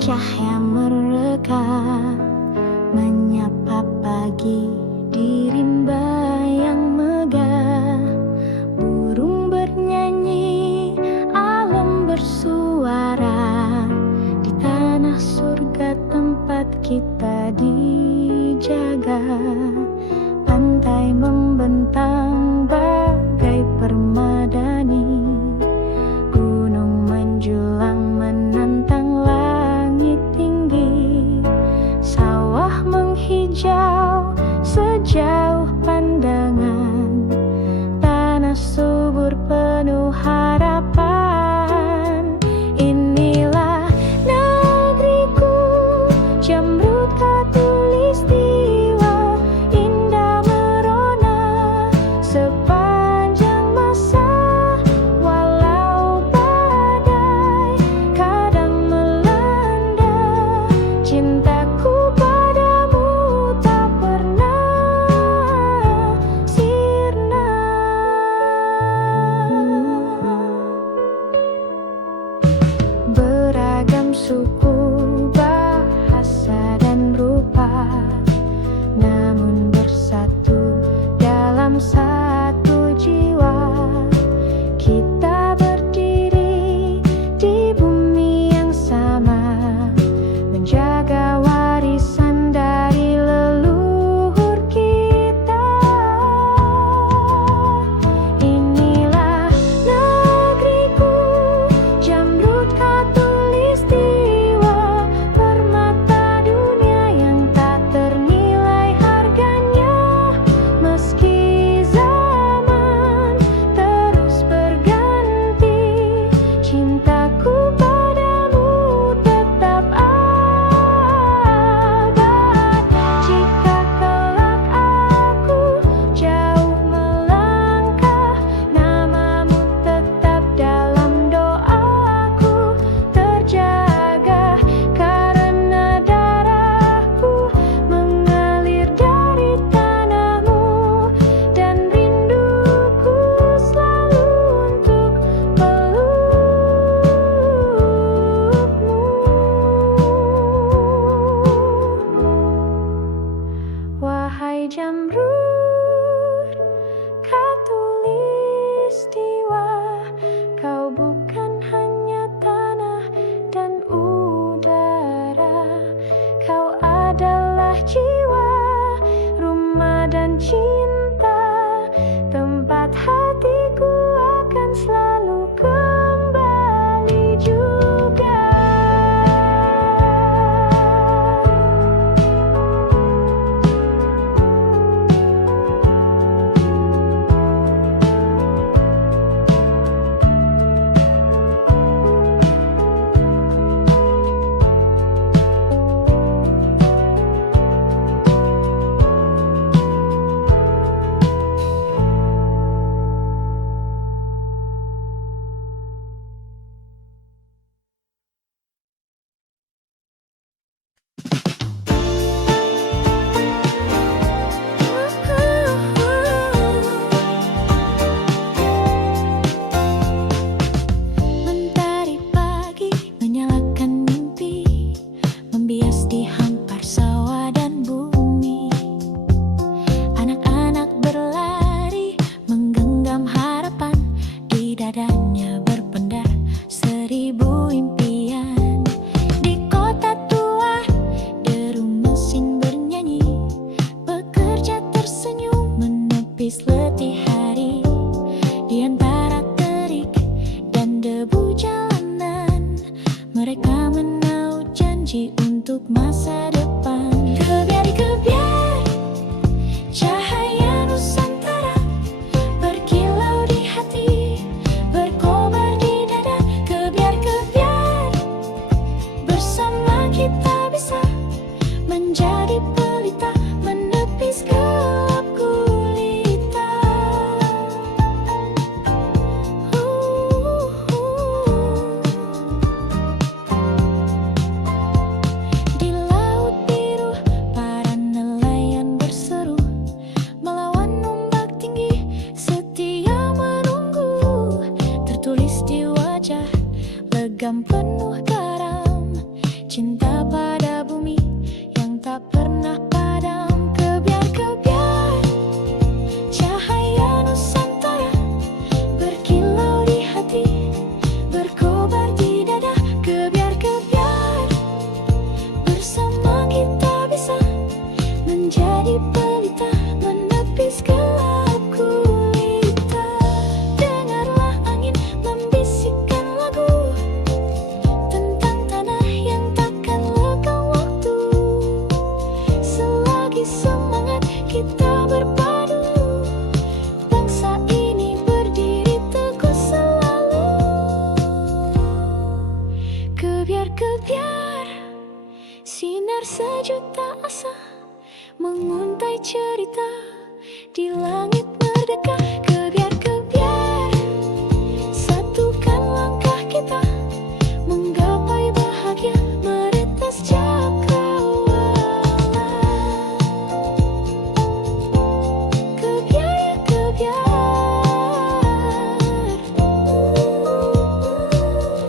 Cahaya mereka menyapa pagi di rimba yang megah. Burung bernyanyi, alam bersuara. Di tanah surga tempat kita dijaga. Pantai membentang bagai permadani. Gunung menjulang menantang langit tinggi. Sawah menghijau sejauh pandangan. Tanah subur penuh harapan. Inilah negeriku, Jamrud Khatulistiwa. Indah merona sepanjang masa. Walau badai kadang melanda, cintaku padamu tak pernah sirna. Beragam suku, bahasa dan rupa, namun bersatu dalam satu jiwa. Kita berdiri di bumi yang sama, menjaga warisan dari leluhur kita. Inilah negeriku, Jamrud Khatulistiwa. Permata dunia yang tak ternilai harganya. Meski zaman terus berganti, cintaku padamu tetap abad. Jika kelak aku jauh melangkah, namamu tetap dalam doaku terjaga. Karena darahku mengalir dari tanahmu, dan rinduku selalu untuk pelukmu. Wahai Jamrud Khatulistiwa, kau bukan hanya tanah dan udara. Kau adalah jiwa, rumah dan cinta. Tempat hatiku akan selalu kembali juga. Mentari pagi menyalakan mimpi, membias di hampar sawah dan bumi. Anak-anak berlari menggenggam harapan, di dadanya berpendar 1000 impian. Di kota tua deru mesin bernyanyi, pekerja tersenyum menepis letih hari. Di antara terik dan debu jalanan, mereka menaut janji untuk masa depan. Kebiar-kebiar cahaya Nusantara berkilau di hati, berkobar di dada. Kebiar-kebiar bersama kita bisa menjadi pelita, menepis gelap gulita. Di laut Sinar sejuta asa menguntai cerita di langit merdeka. Kebiar-kebiar, satukan langkah kita menggapai bahagia meretas cakrawala. Kebiar,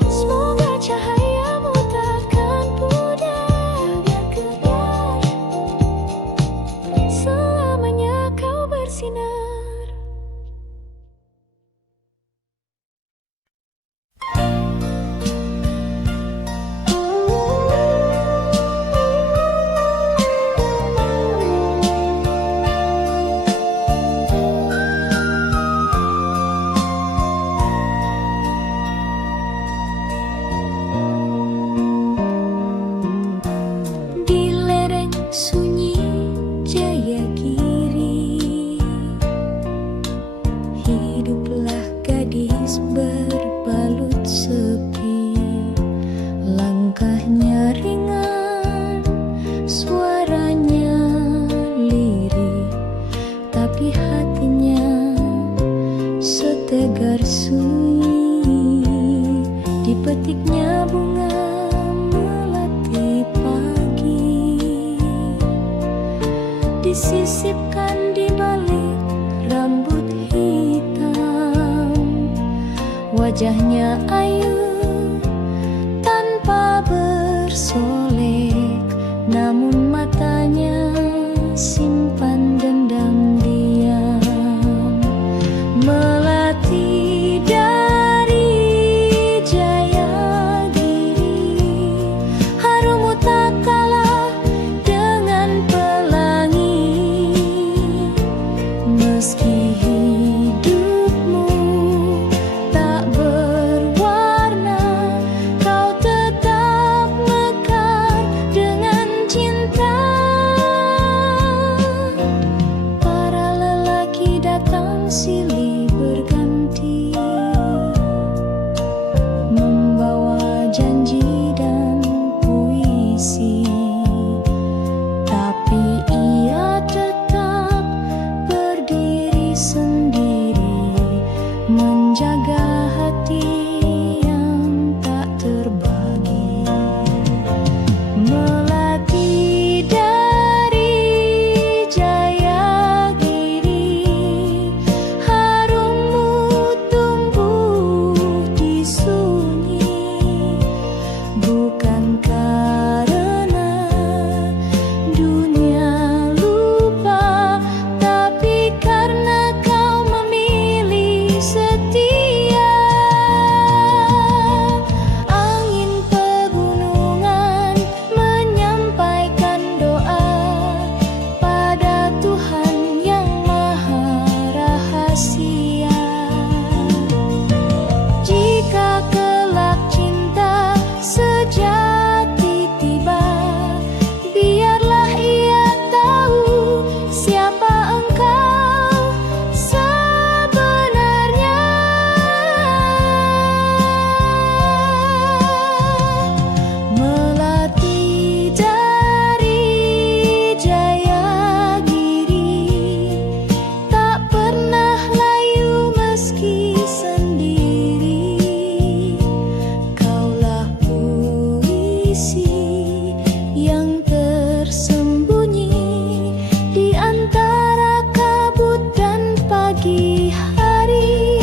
semoga cahayamu takkan pudar. Kebiar, selamanya kau bersinar. Di lereng sunyi Jayagiri, hiduplah gadis berbalut sepi. Langkahnya ringan, suaranya lirih, tapi hatinya setegar sunyi. Dipetiknya bunga melati pagi, disisipkan di balik rambut hitam. Wajahnya ayu tanpa bersolek, namun matanya simpan dendam diam. Melati dari Jayagiri, harummu tak kalah dengan pelangi. Meski hidupmu tak berwarna, kau tetap mekar dengan cinta. Para lelaki datang silih berganti, membawa janji dan puisi, tapi ia tetap berdiri sendiri, menjaga hati yang tak terbagi. Melati dari Jayagiri, harummu tumbuh di sunyi, bukan karena dunia lupa, tapi karena kau memilih setia. Angin pegunungan menyampaikan doa pada Tuhan yang maha rahasia. Jika kelak cinta sejati tiba, biarlah ia tahu siapa engkau sebenarnya. Melati dari Jayagiri, tak pernah layu meski sendiri. Kaulah puisi yang tersembunyi di antara kabut dan pagi hari.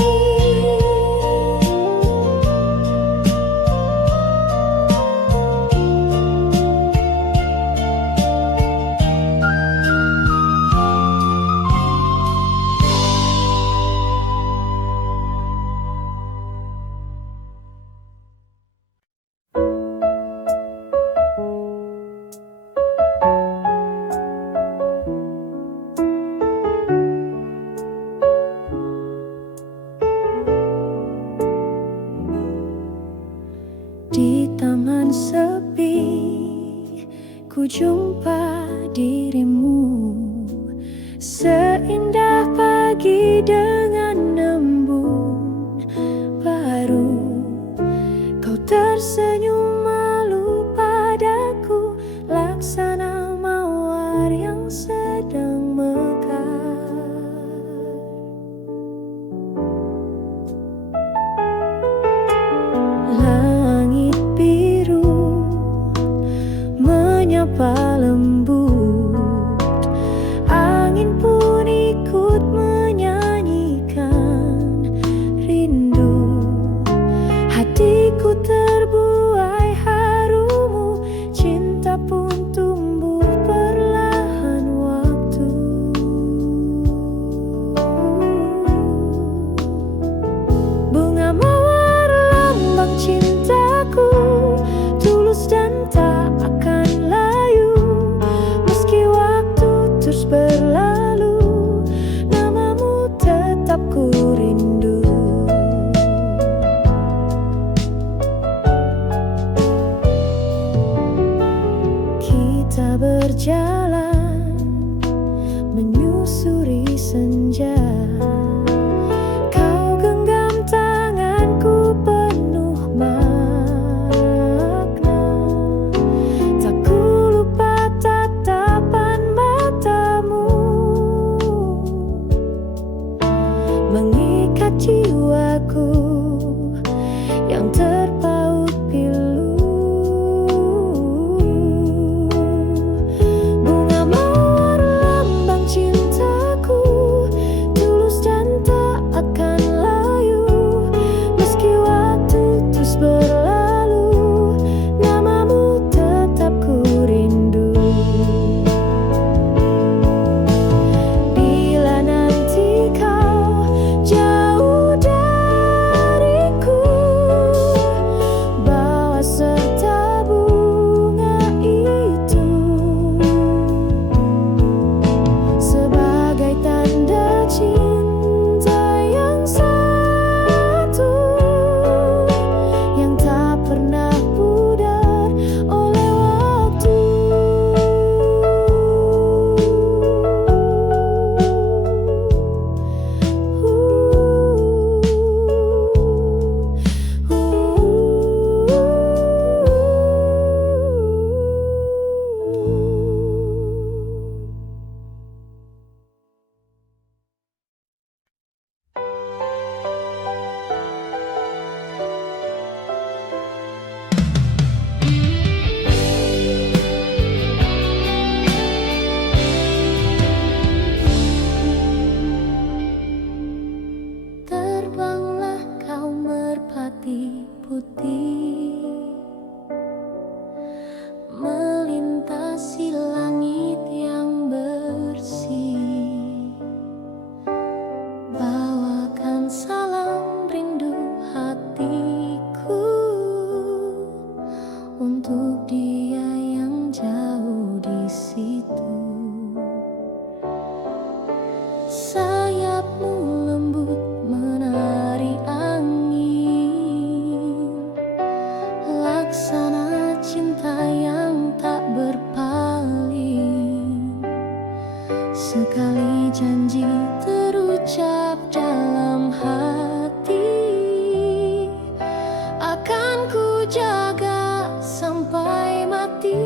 Di taman sepi, ku jumpa dirimu, seindah pagi dengan embun baru. Kau tersenyum malu padaku, menyapa lembut, angin pun ikut menyanyikan rindu. Hatiku terbuai harumu, cinta pun tumbuh perlahan waktu. Bunga mawar lambang cintaku, tulus dan tak akan layu. Meski waktu terus berlalu, namamu tetap ku rindu. Kita berjalan menyusuri senja, kau genggam tanganku penuh makna. Tak ku lupa tatapan matamu, mengikat jiwaku yang terpaut pilu. Bunga mawar lambang cintaku, tulus dan tak akan layu. Meski waktu terus berlalu, namamu tetap ku rindu. Bila nanti kau jauh dariku, bawa serta bunga itu sebagai tanda cinta yang satu, yang tak pernah pudar oleh waktu. Terbanglah kau merpati putih, melintasi langit yang bersih. Bawakan salam rindu hatiku untuk dia yang jauh di situ. Sayapmu lembut menari angin, laksana cinta yang tak berpaling. Sekali janji terucap dalam hati, akan ku jaga sampai mati.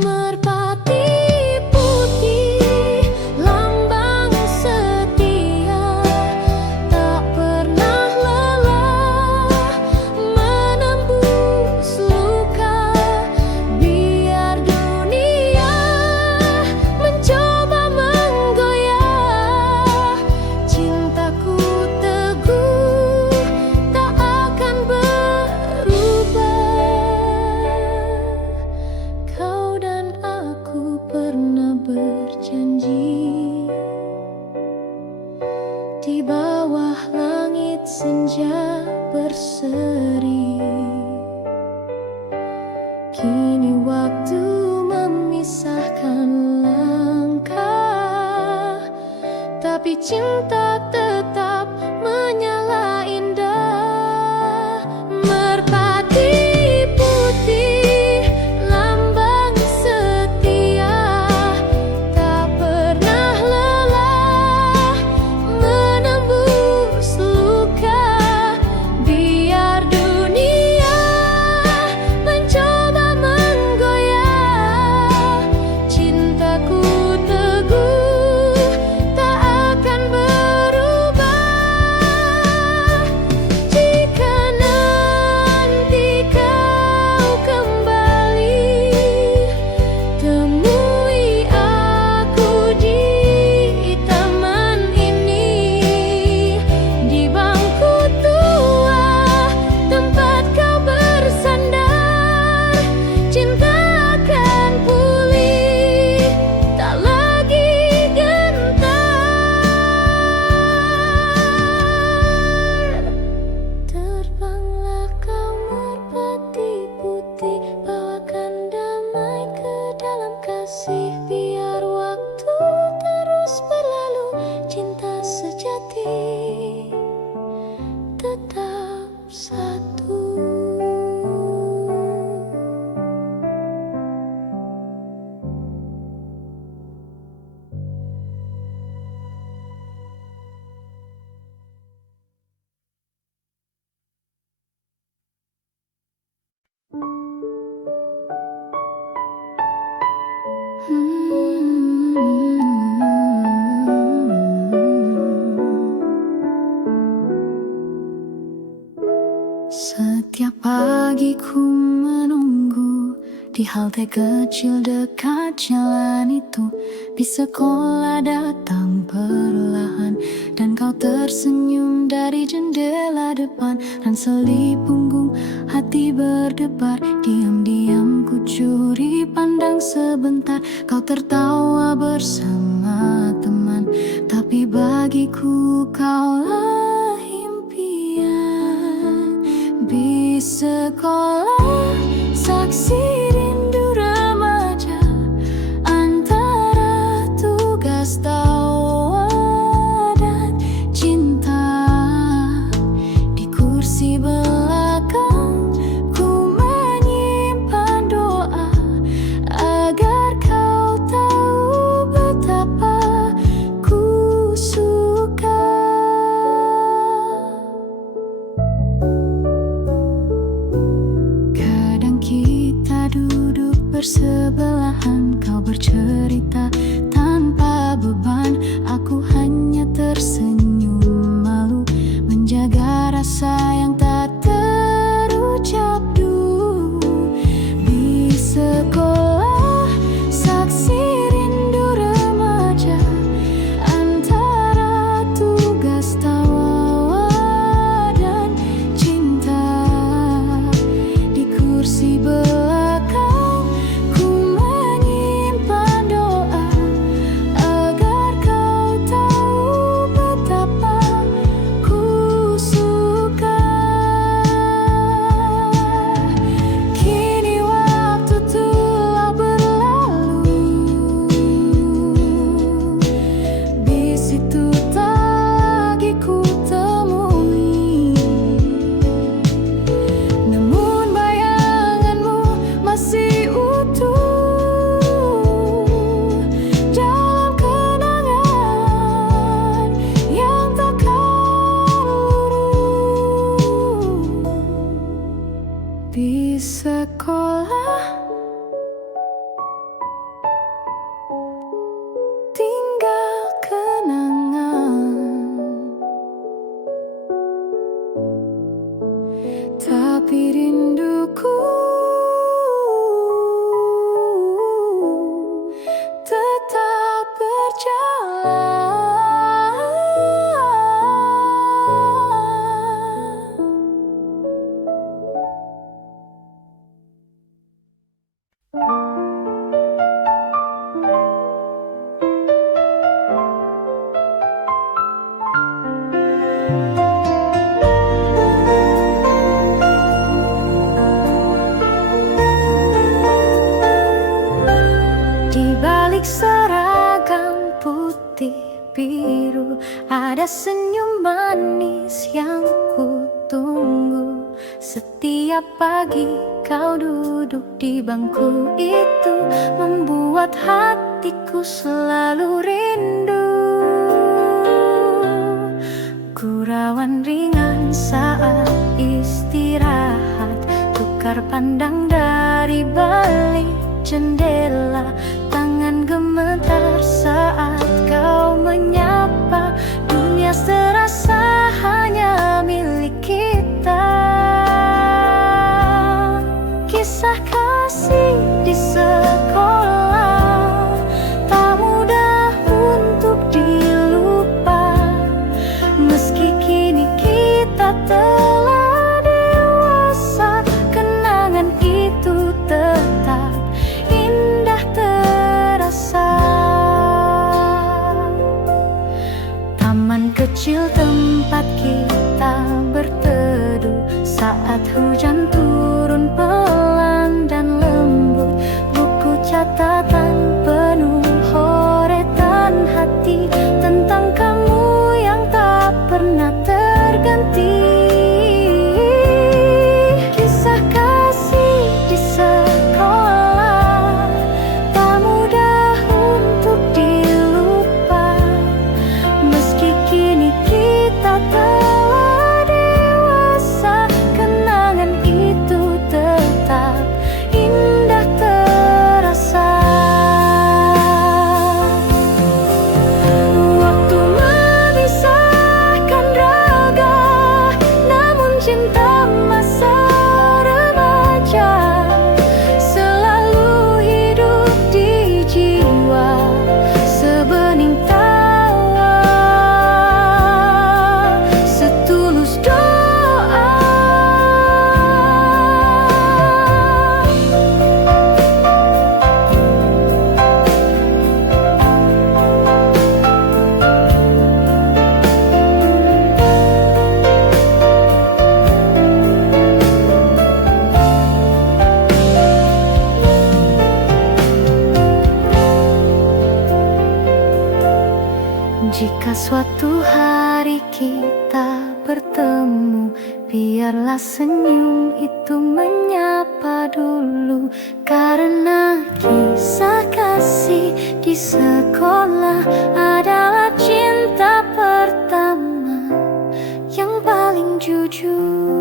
Merpati putih, lambang setia, tak pernah lelah menembus luka. Biar dunia mencoba menggoyah, cintaku teguh tak akan berubah. Kau dan aku pernah berjanji, di bawah langit senja berseri. Kini waktu memisahkan langkah, tapi cinta tetap menyala indah. Merpati putih, lambang setia, tak pernah lelah menembus luka. Biar dunia mencoba menggoyah, cintaku teguh tak akan berubah. Setiap pagi ku menunggu di halte kecil dekat jalan itu. Di sekolah datang perlahan dan kau tersenyum dari jendela depan. Ransel punggung, hati berdebar. Diam-diam ku curi pandang sebentar. Kau tertawa bersama teman, tapi bagiku kaulah impian. Di sekolah saksi rindu remaja, antara tugas tawa dan cinta. Di kursi belakang ku menyimpan doa agar kau tahu betapa ku suka. Kita duduk bersebelahan, kau bercerita tanpa beban. Aku hanya tersenyum malu, menjaga rasa yang tak terucap dulu. Di sekolah saksi rindu remaja, antara tugas tawa dan cinta. Di kursi belakang ku menyimpan doa agar kau tahu betapa ku suka. Kini waktu telah berlalu, bis itu tak lagi ku temui. Namun masih utuh dalam kenangan yang takkan luruh. Di sekolah tinggal kenangan, tapi rinduku tetap berjalan. Di balik seragam putih biru ada senyum manis yang ku tunggu. Setiap pagi kau duduk di bangku itu, membuat hatiku selalu rindu. Gurauan ringan saat istirahat, tukar pandang dari balik jendela. Tangan gemetar saat kau menyapa, dunia serasa hanya milik kita. Kisah kasih di sekolah tak mudah untuk dilupa. Meski kini kita telah dewasa, kenangan itu tetap indah terasa. Taman kecil tempat kita berteduh saat hujan turun pelan dan lembut. Buku catatan penuh horetan hati tentang kamu yang tak pernah terganti. Kisah kasih di sekolah tak mudah untuk dilupa. Meski kini kita telah dewasa, kenangan itu tetap suatu hari kita bertemu, biarlah senyum itu menyapa dulu. Karena kisah kasih di sekolah adalah cinta pertama yang paling jujur.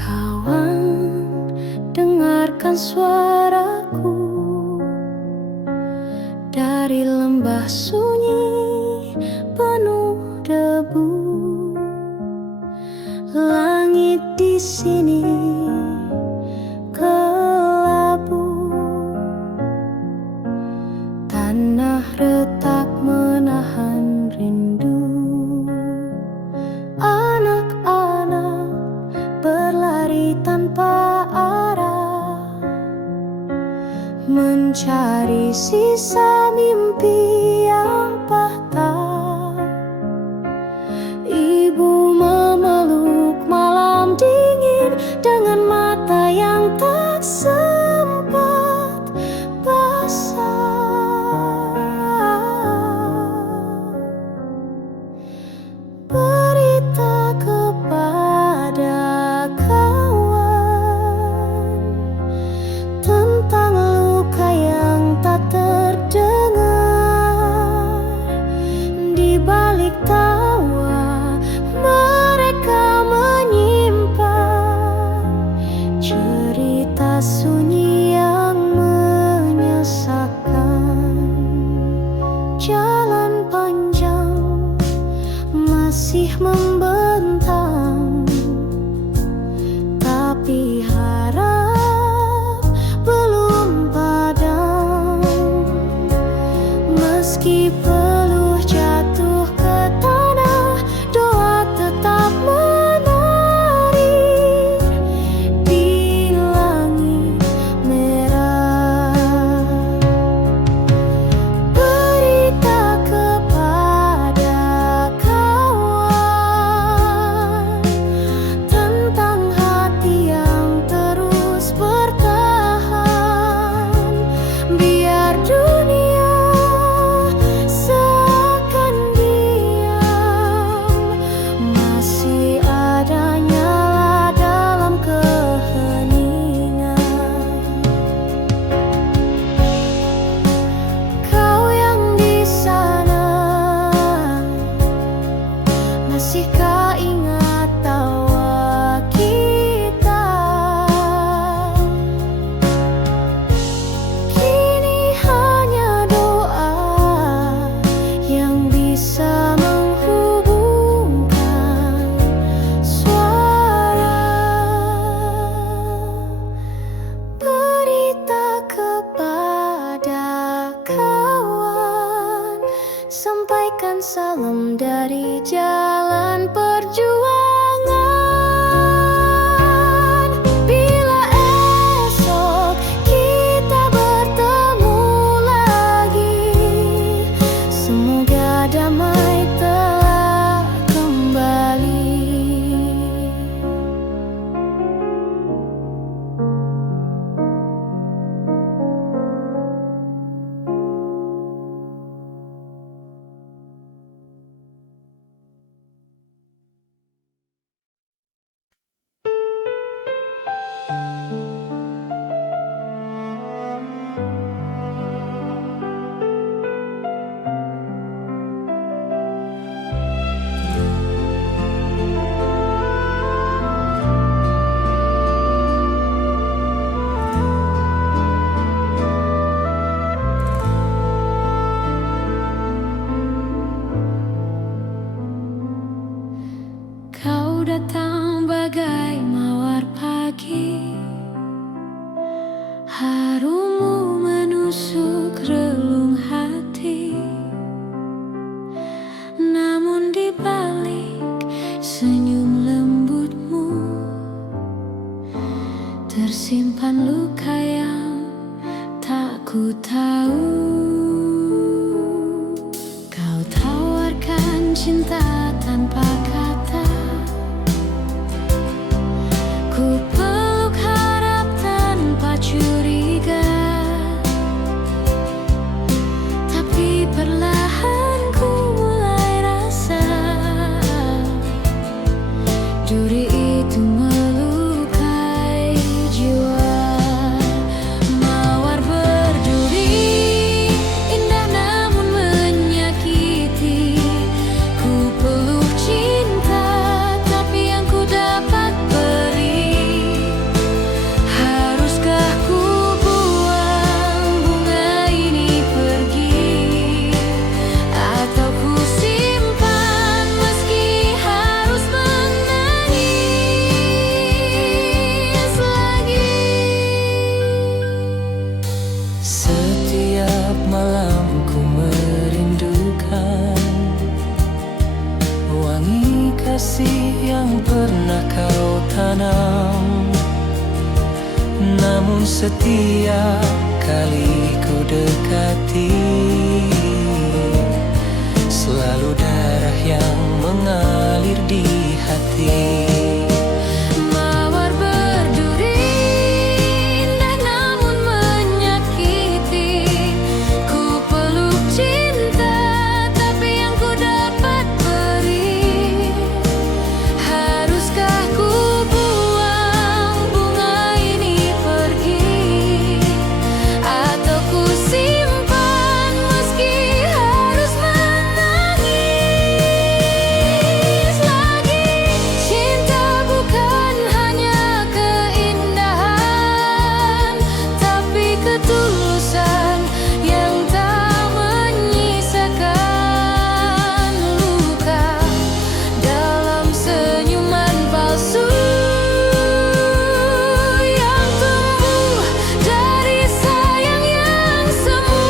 Kawan, dengarkan suaraku dari lembah sunyi penuh debu. Langit di sini kelabu, tanah retak menahan rindu. Anak-anak berlari tanpa arah, mencari sisa mimpi yang patah. Ibu memeluk malam dingin dengan mata yang tak sempat basah. Berita kepada kawan tentang luka yang tak terdengar. Di balik tawa mereka menyimpan cerita sunyi yang menyesakan. Jalan panjang masih membentang, tapi harap belum padam. Meski peluh jatuh ke tanah, doa tetap menari di langit merah. Berita kepada kawan tentang hati yang terus bertahan. Biar dunia seakan diam, masih ada nyala dalam keheningan. Kau yang di sana, masihkah ingat tawa kita? Kini hanya doa yang bisa menghubungkan suara. Berita kepada kawan, sampaikan salam dari jalan perjuangan. Bila esok kita bertemu lagi, semoga damai telah kembali. Kau datang bagai mawar pagi, harumu menusuk relung hati. Namun di balik simpan luka yang tak ku tahu. Kau tawarkan cinta tanpa kata, ku peluk harap tanpa curiga. Tapi perlahan ku mulai rasa duri itu melukai jiwa. Mawar berduri, indah namun menyakiti. Ku peluk cinta, tapi yang ku dapat beri. Haruskah ku buang bunga ini pergi, atau ku simpan meski harus menangis lagi? Setiap malam ku merindukan wangi kasih yang pernah kau tanam. Namun setiap kali ku dekati, selalu darah yang mengalir di hati. Mawar berduri, indah namun menyakiti. Ku peluk cinta, tapi yang ku dapat beri. Haruskah ku buang bunga ini pergi, atau ku simpan meski harus menangis lagi? Cinta bukan hanya keindahan, tapi ketulusan yang tak menyisakan luka dalam senyuman palsu yang tumbuh dari sayang yang semu.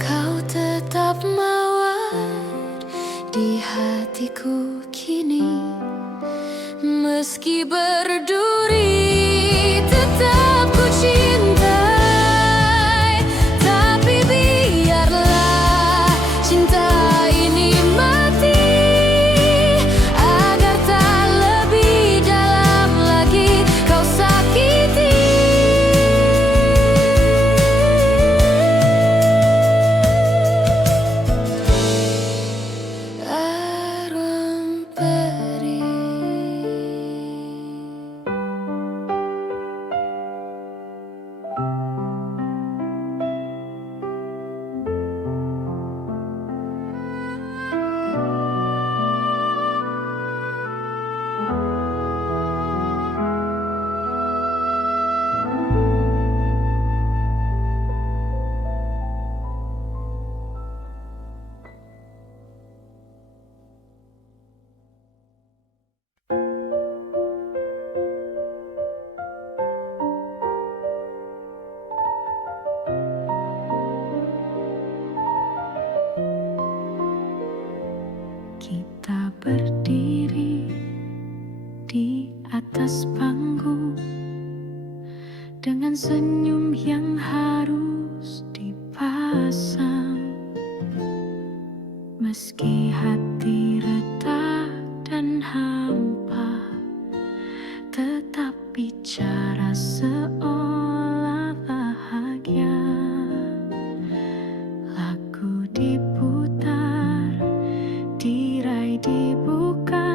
Kau tetap mawar di hatiku kini, meski berduri tetap ku cintai. Tapi biarlah cinta ini mati, agar tak lebih dalam lagi kau sakiti. Arwah peri. Kita berdiri di atas panggung dengan senyum yang harus dipasang. Meski hati retak dan hampa, tetap bicara seolah bahagia. Lagu diputar, tirai dibuka,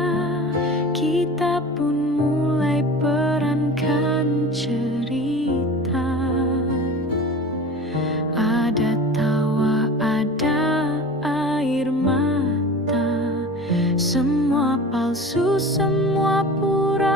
kita pun mulai perankan cerita. Ada tawa, ada air mata, semua palsu, semua pura-pura.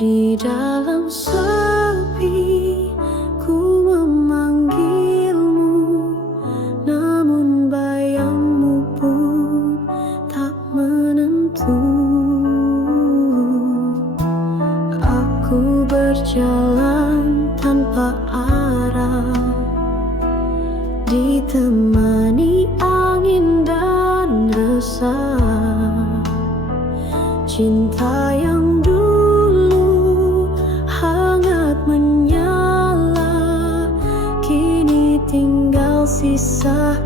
Di dalam sepi ku memanggilmu, namun bayangmu pun tak menentu. Aku berjalan tanpa arah, ditemani angin dan resah. Cinta yang dulu hangat menyala, kini tinggal sisa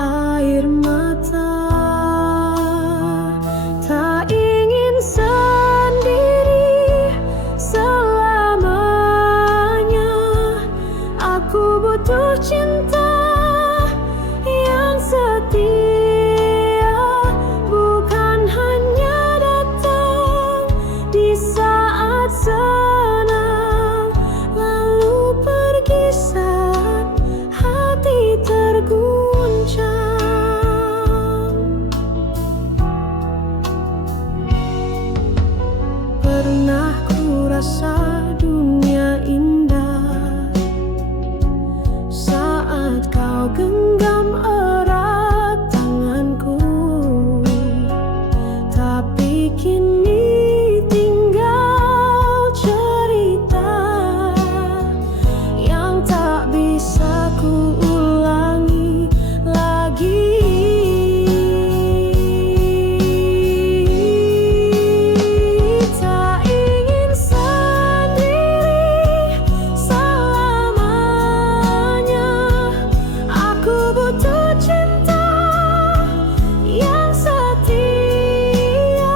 air mata. Tak ingin sendiri selamanya, aku butuh cinta yang setia, bukan hanya datang di saat senang, lalu pergi saat hati terguncang. Pernah ku rasa dunia indah saat kau genggam erat tanganku, tapi kini tinggal cerita yang tak bisa ku ulangi lagi. Tak ingin sendiri selamanya, aku butuh cinta yang setia,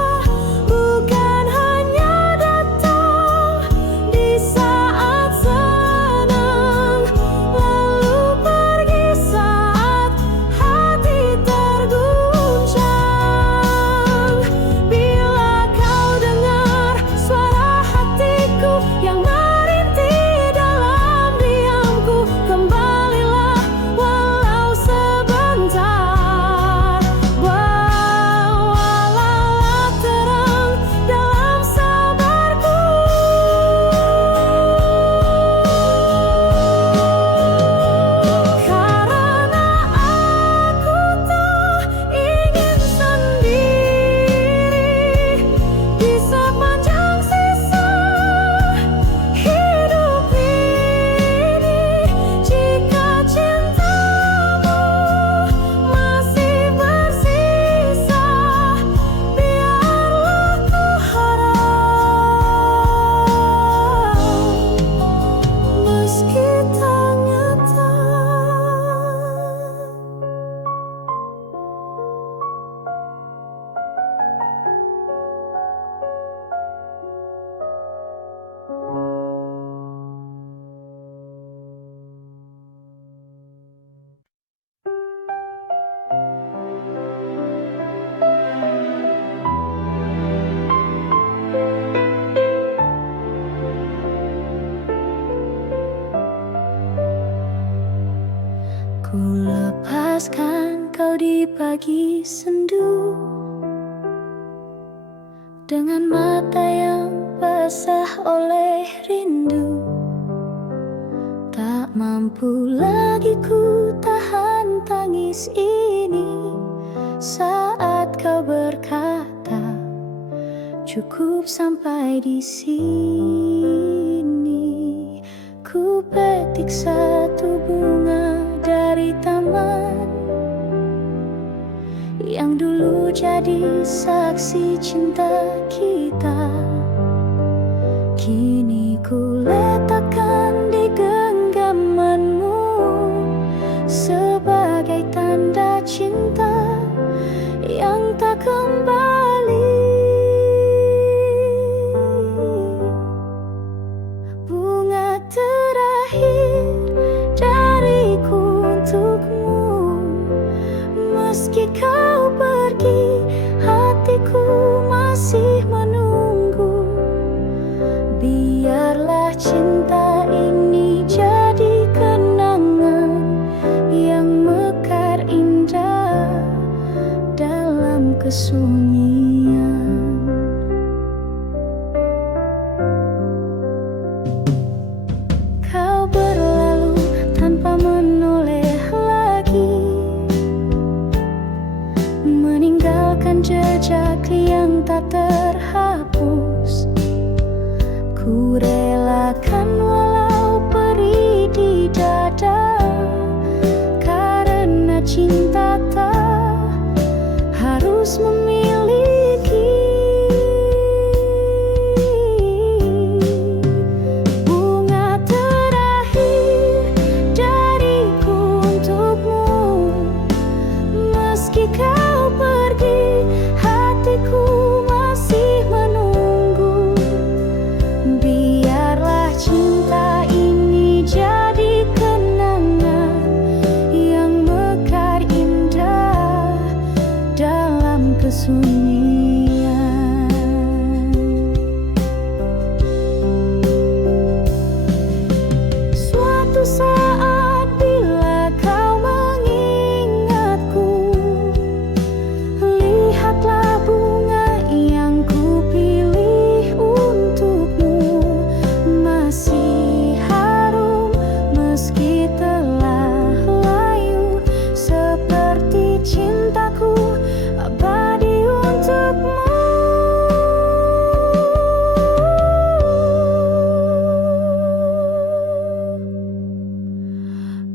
bukan hanya datang di saat senang, lalu pergi saat hati terguncang. Bila kau dengar suara hatiku yang merintih dalam diamku, kembalilah walau sebentar. Bawalah terang dalam sabarku, karena aku tak ingin sendiri di sepanjang sisa hidup ini. Jika cintamu masih bersisa, biarlah ku harap, meski tak nyata. Ku lepaskan kau di pagi sendu, dengan mata yang basah oleh rindu. Tak mampu lagi ku tahan tangis ini saat kau berkata, cukup sampai di sini. Ku petik satu bunga dari taman yang dulu jadi saksi cinta kita. Kini ku letakkan di genggamanmu sebagai tanda cinta yang tak kembali. Bunga terakhir dariku untukmu, meski kau pergi, hatiku masih menunggu. Biarlah cinta ini jadi kenangan yang mekar indah dalam kesunyian. tak terhapus. Ku relakan walau perih di dada, karena cinta tak harus memiliki. Bunga terakhir dariku untukmu, meski kau pergi, hatiku masih menunggu. Biarlah cinta ini jadi kenangan yang mekar indah dalam kesunyian. Suatu saat bila kau mengingatku, lihatlah bunga yang ku pilih untukmu, masih harum meski telah layu, seperti cintaku abadi untukmu.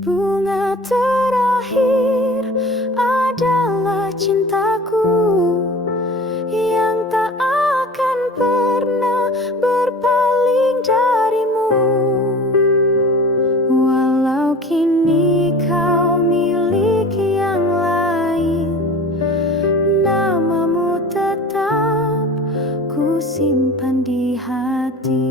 Bunga terakhir adalah cintaku yang tak akan pernah berpaling darimu. Walau kini kau miliki yang lain, namamu tetap ku simpan di hati.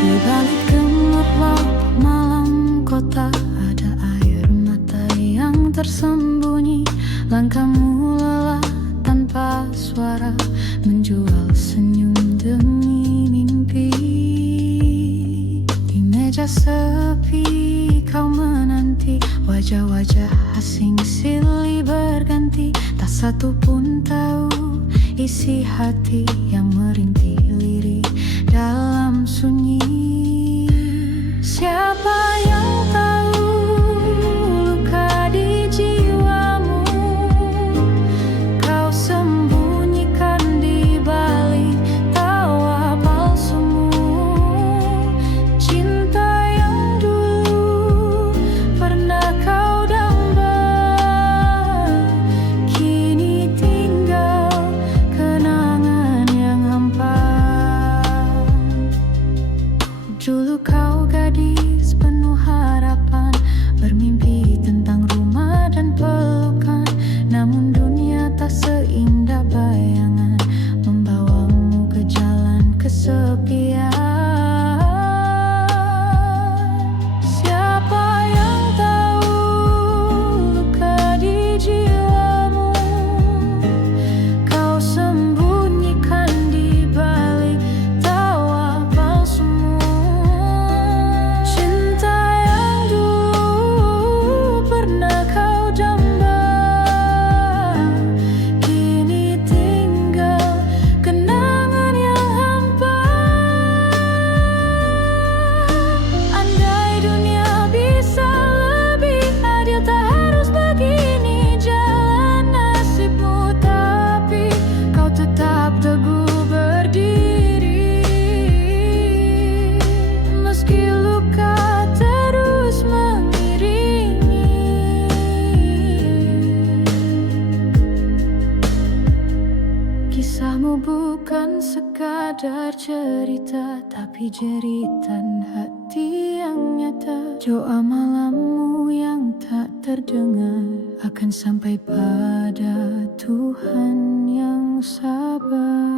Di balik gemerlap malam kota, ada air mata yang tersembunyi. Langkahmu lelah tanpa suara, menjual senyum demi mimpi. Di meja sepi kau menanti, wajah-wajah asing silih berganti. Tak satu pun tahu isi hati yang merintih lirih dalam sunyi. Siapa yang tahu luka di jiwamu, kau sembunyikan di balik tawa palsumu. Cinta yang dulu pernah kau damba, kini tinggal kenangan yang hampa. Dulu kau gadis penuh harapan, bermimpi tentang rumah dan pelukan. Namun dunia tak seindah bayangan, membawamu ke jalan kesepian. Siapa yang tahu luka di jiwamu, kau sembunyikan di balik tawa palsumu. Cinta yang dulu pernah kau damba, kini tinggal kenangan yang hampa. Andai dunia bisa lebih adil, tak harus begini jalan nasibmu. Tapi kau tetap teguh berdiri, meski luka terus mengiringi. Kisahmu bukan sekadar cerita, tapi jeritan hati yang nyata. Doa malammu yang tak terdengar akan sampai pada Tuhan yang sabar.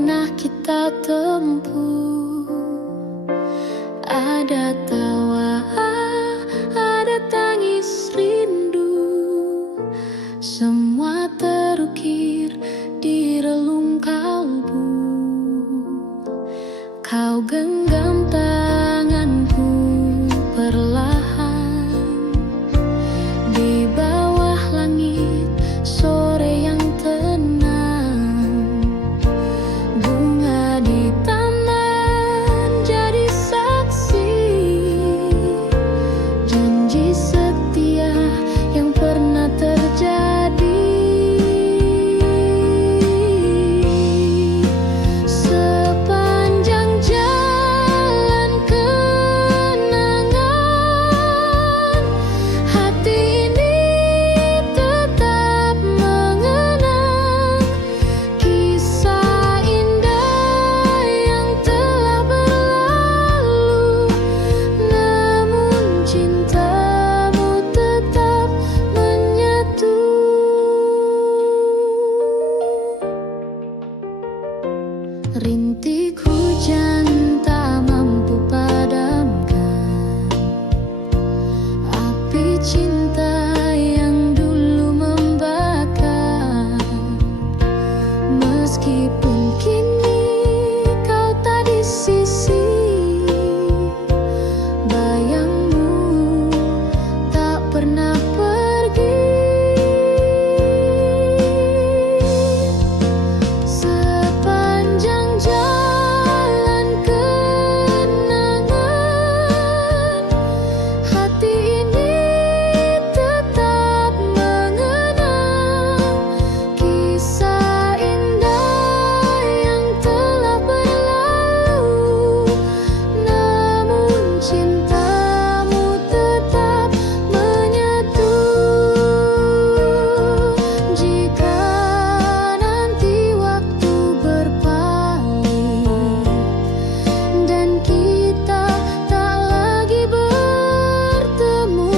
pernah kita tempuh. Ada tawa, ada tangis rindu, semua terukir di relung kalbu. Kau genggam tanganku perlahan di bawah langit sore yang tenang. Bunga di taman jadi saksi, janji setia yang pernah terjadi. Sepanjang jalan kenangan, hati ini tetap mengenang kisah indah yang telah berlalu. Namun cintamu tetap menyatu. Rintik hujan tak mampu padamkan api cinta yang dulu membakar. Meskipun kini kau tak di sisi, bayangmu tak pernah pergi. Sepanjang jalan kenangan, hati ini tetap mengenang kisah indah yang telah berlalu. Namun cintamu tetap menyatu. Jika nanti waktu berpaling dan kita tak lagi bertemu,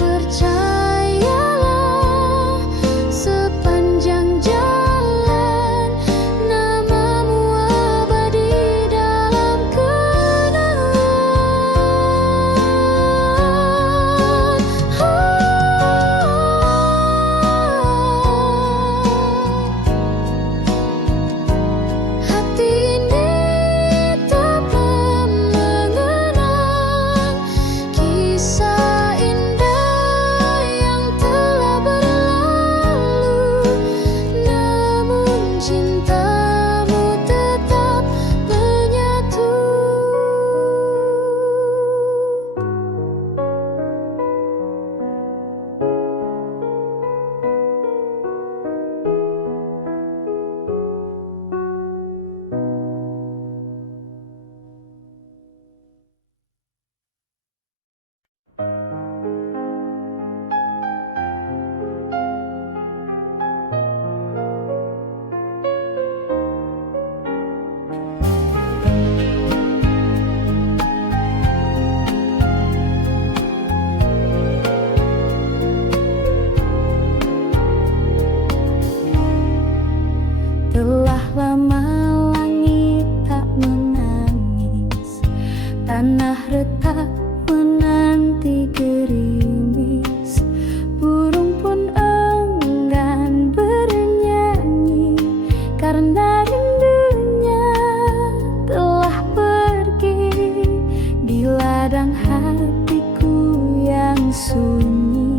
percayalah sepanjang jalan namamu abadi dalam kenangan. Hati ini tetap mengenang kisah indah yang telah berlalu. Namun cintamu tetap menyatu. Telah lama langit tak menangis, tanah retak menanti gerimis. Burung pun enggan bernyanyi karena rindunya telah pergi di ladang hatiku yang sunyi.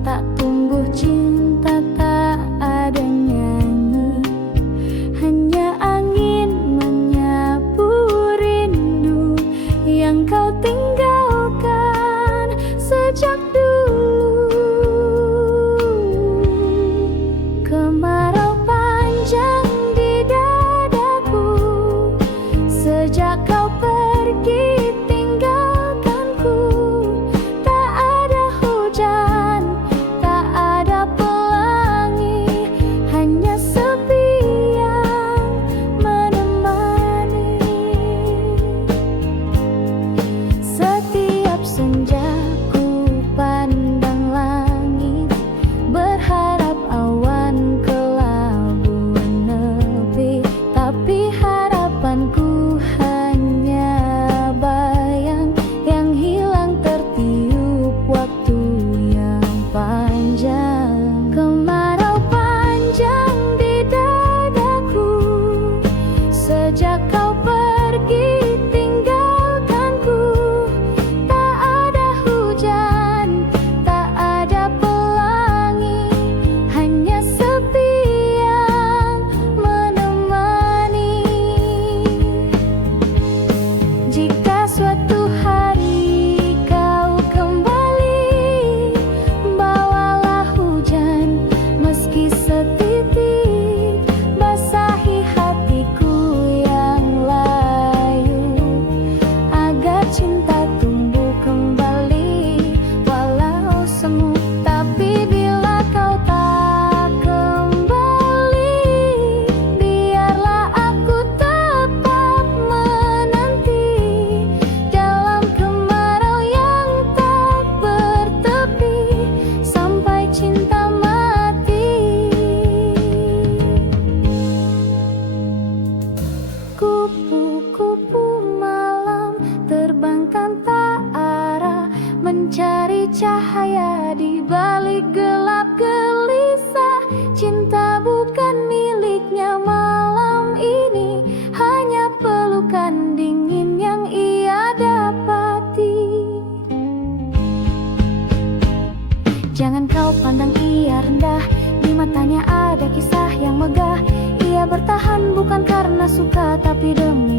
Tak tumbuh cinta, tak ada nyanyi, hanya angin menyapu rindu yang kau tinggalkan sejak dulu. Kemarau panjang di akan dingin yang ia dapati. Jangan kau pandang ia rendah, di matanya ada kisah yang megah. Ia bertahan bukan karena suka, tapi demi